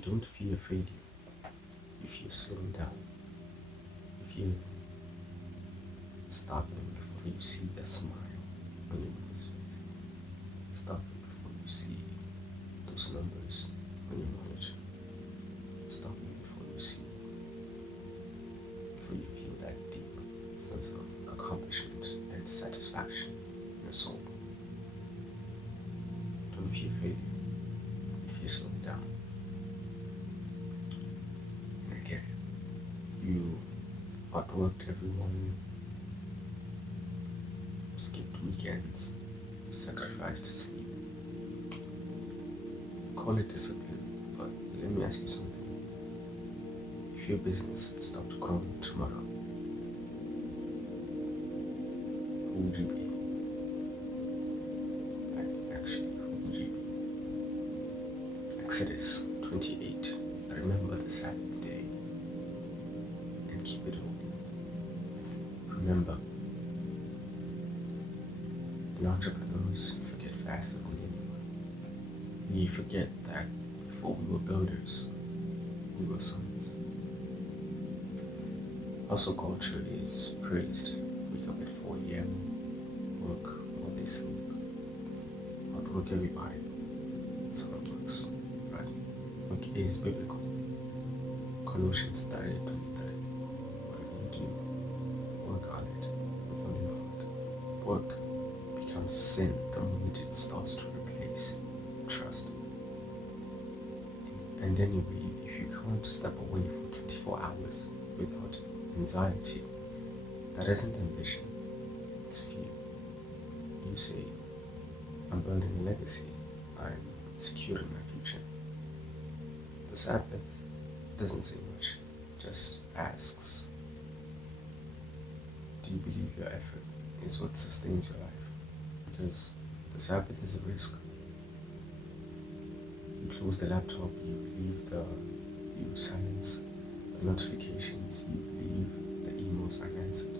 You don't fear failure if you're slowing down, if you start before you see the smile on your mother's face. Start before you see those numbers on your monitor. Start before you feel that deep sense of accomplishment and satisfaction in your soul. Don't fear failure if you're slowing down. And again, you outworked everyone, skipped weekends, sacrificed sleep. Call it discipline, but let me ask you something. If your business stopped growing tomorrow, who would you be? Actually, who would you be? Exodus 28. Remember the Sabbath day and keep it holy. Remember, in entrepreneurs, forget faster than anyone. We forget that before we were builders, we were sons. Hustle culture is praised. Wake up at 4 a.m., work while they sleep. Outwork everybody. That's how it works, right? Work is biblical. Colossians 3:23. Whatever you do, work on it with all your heart. Work becomes sin the moment it starts to replace trust. And anyway, if you can't step away for 24 hours without anxiety, that isn't ambition, it's fear. You say, I'm building a legacy, I'm securing my future. The Sabbath doesn't say much, just asks, do you believe your effort is what sustains your life? Because the Sabbath is a risk. You close the laptop, you silence the notifications, you leave the emails unanswered.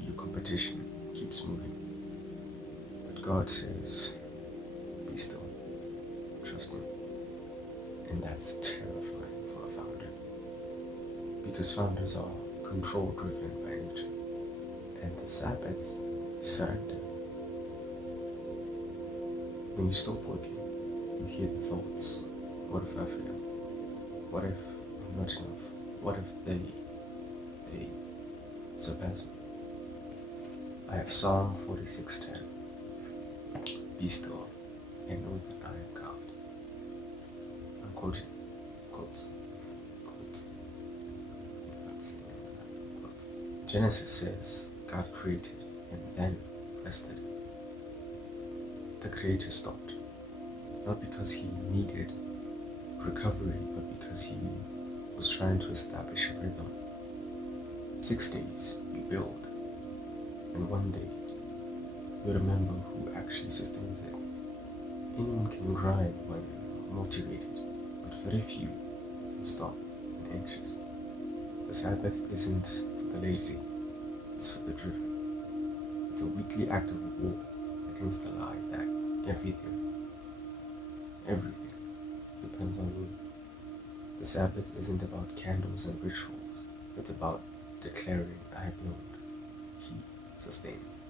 Your competition keeps moving. But God says, be still, trust me. And that's terrifying for a founder. Because founders are control driven by nature. And the Sabbath is surrender. When you stop working, you hear the thoughts. What if I fail? What if I'm not enough? What if they surpass me? I have Psalm 46:10. Be still and know that I am God. I'm quoting quotes. Genesis says God created and then rested. The Creator stopped. Not because he needed recovery, but because he was trying to establish a rhythm. 6 days you build, and one day you remember who actually sustains it. Anyone can grind when motivated, but very few can stop when anxious. The Sabbath isn't for the lazy, it's for the driven. It's a weekly act of war against the lie that everything depends on you. The Sabbath isn't about candles and rituals. It's about declaring, I build, he sustains.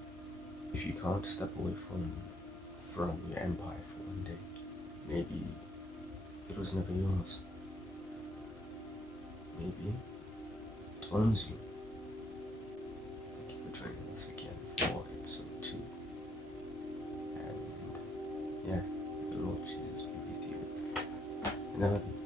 If you can't step away from your empire for one day, maybe it was never yours. Maybe it owns you. Thank you for joining us again for episode 2. And yeah, the Lord Jesus be with you. And I love you.